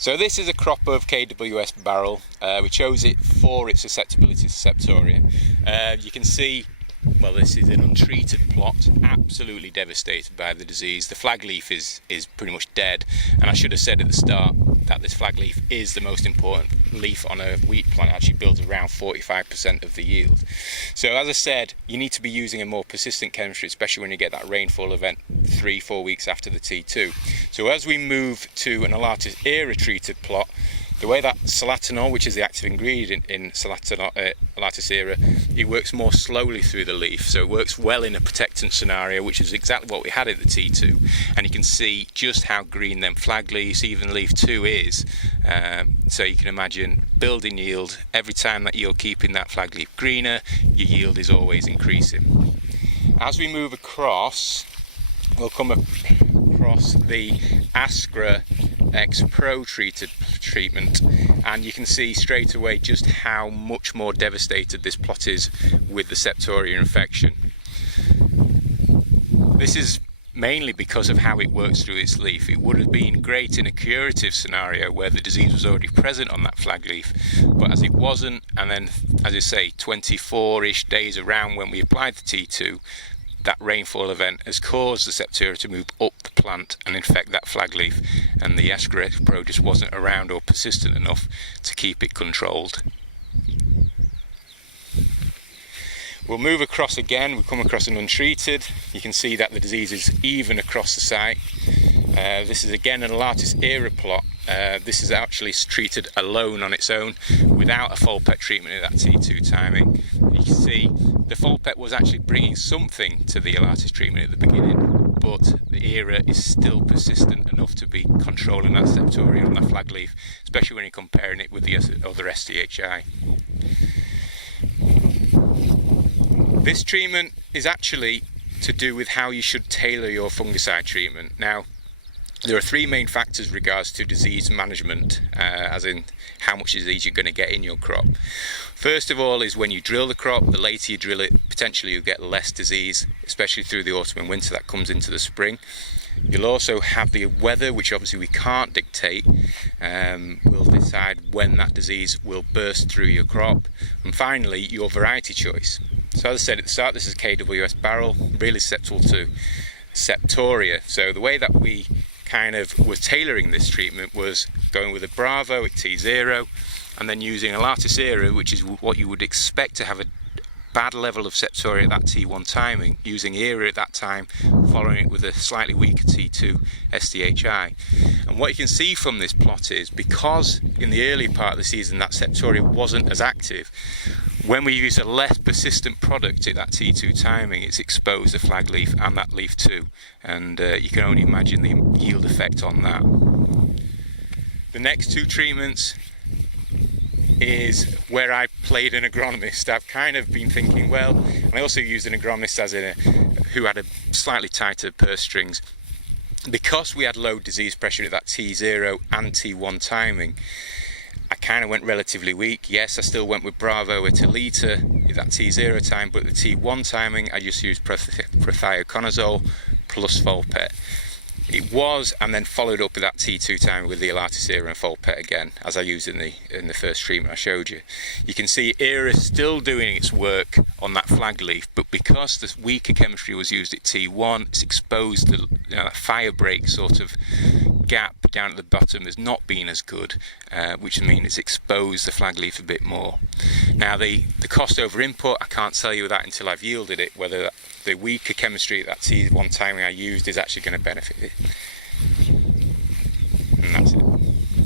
So this is a crop of KWS barrel. We chose it for its susceptibility to septoria. You can see, well, this is an untreated plot, absolutely devastated by the disease. The flag leaf is pretty much dead, and I should have said at the start that this flag leaf is the most important leaf on a wheat plant. It actually builds around 45% of the yield. So as I said, you need to be using a more persistent chemistry, especially when you get that rainfall event 3-4 weeks after the T2. So as we move to an ELATUS ERA treated plot, the way that solatenol, which is the active ingredient in ELATUS ERA, it works more slowly through the leaf, so it works well in a protectant scenario, which is exactly what we had at the T2. And you can see just how green them flag leaves, even leaf 2 is. So you can imagine building yield. Every time that you're keeping that flag leaf greener, your yield is always increasing. As we move across, we'll come across the Ascra X Pro treatment, and you can see straight away just how much more devastated this plot is with the septoria infection. This is mainly because of how it works through its leaf. It would have been great in a curative scenario where the disease was already present on that flag leaf, but as it wasn't, and then, as I say, 24-ish days around when we applied the T2, that rainfall event has caused the septoria to move up the plant and infect that flag leaf, and the Ascra X Pro just wasn't around or persistent enough to keep it controlled. We'll move across again. We come across an untreated. You can see that the disease is even across the site. This is again an ELATUS ERA plot. This is actually treated alone on its own without a Folpet treatment at that T2 timing. You can see the Folpet was actually bringing something to the ELATUS treatment at the beginning, but the ERA is still persistent enough to be controlling that septoria on that flag leaf, especially when you're comparing it with the other SDHI. This treatment is actually to do with how you should tailor your fungicide treatment. Now, there are three main factors regards to disease management, as in how much disease you're going to get in your crop. First of all is when you drill the crop, the later you drill it, potentially you'll get less disease, especially through the autumn and winter that comes into the spring. You'll also have the weather, which obviously we can't dictate. We'll decide when that disease will burst through your crop. And finally, your variety choice. So as I said at the start, this is KWS barrel, really susceptible to septoria. So the way that we kind of were tailoring this treatment was going with a Bravo at T0 and then using ELATUS ERA, which is what you would expect to have a bad level of septoria at that T1 timing, using ERA at that time, following it with a slightly weaker T2 SDHI. And what you can see from this plot is, because in the early part of the season that septoria wasn't as active, when we use a less persistent product at that T2 timing, it's exposed the flag leaf and that leaf too, and you can only imagine the yield effect on that. The next two treatments is where I played an agronomist. I've kind of been thinking, well, I also used an agronomist who had a slightly tighter purse strings. Because we had low disease pressure at that T0 and T1 timing, I kind of went relatively weak. Yes, I still went with Bravo at a litre at that T0 time, but the T1 timing I just used prothioconazole plus Folpet. It was, and then followed up with that T2 timing with the ELATUS ERA and Folpet again, as I used in the first treatment I showed you. You can see ERA is still doing its work on that flag leaf, but because the weaker chemistry was used at T1, it's exposed the that fire break sort of gap down at the bottom has not been as good, which means it's exposed the flag leaf a bit more. Now the cost over input, I can't tell you that until I've yielded it, whether the weaker chemistry at that T1 timing I used is actually going to benefit it.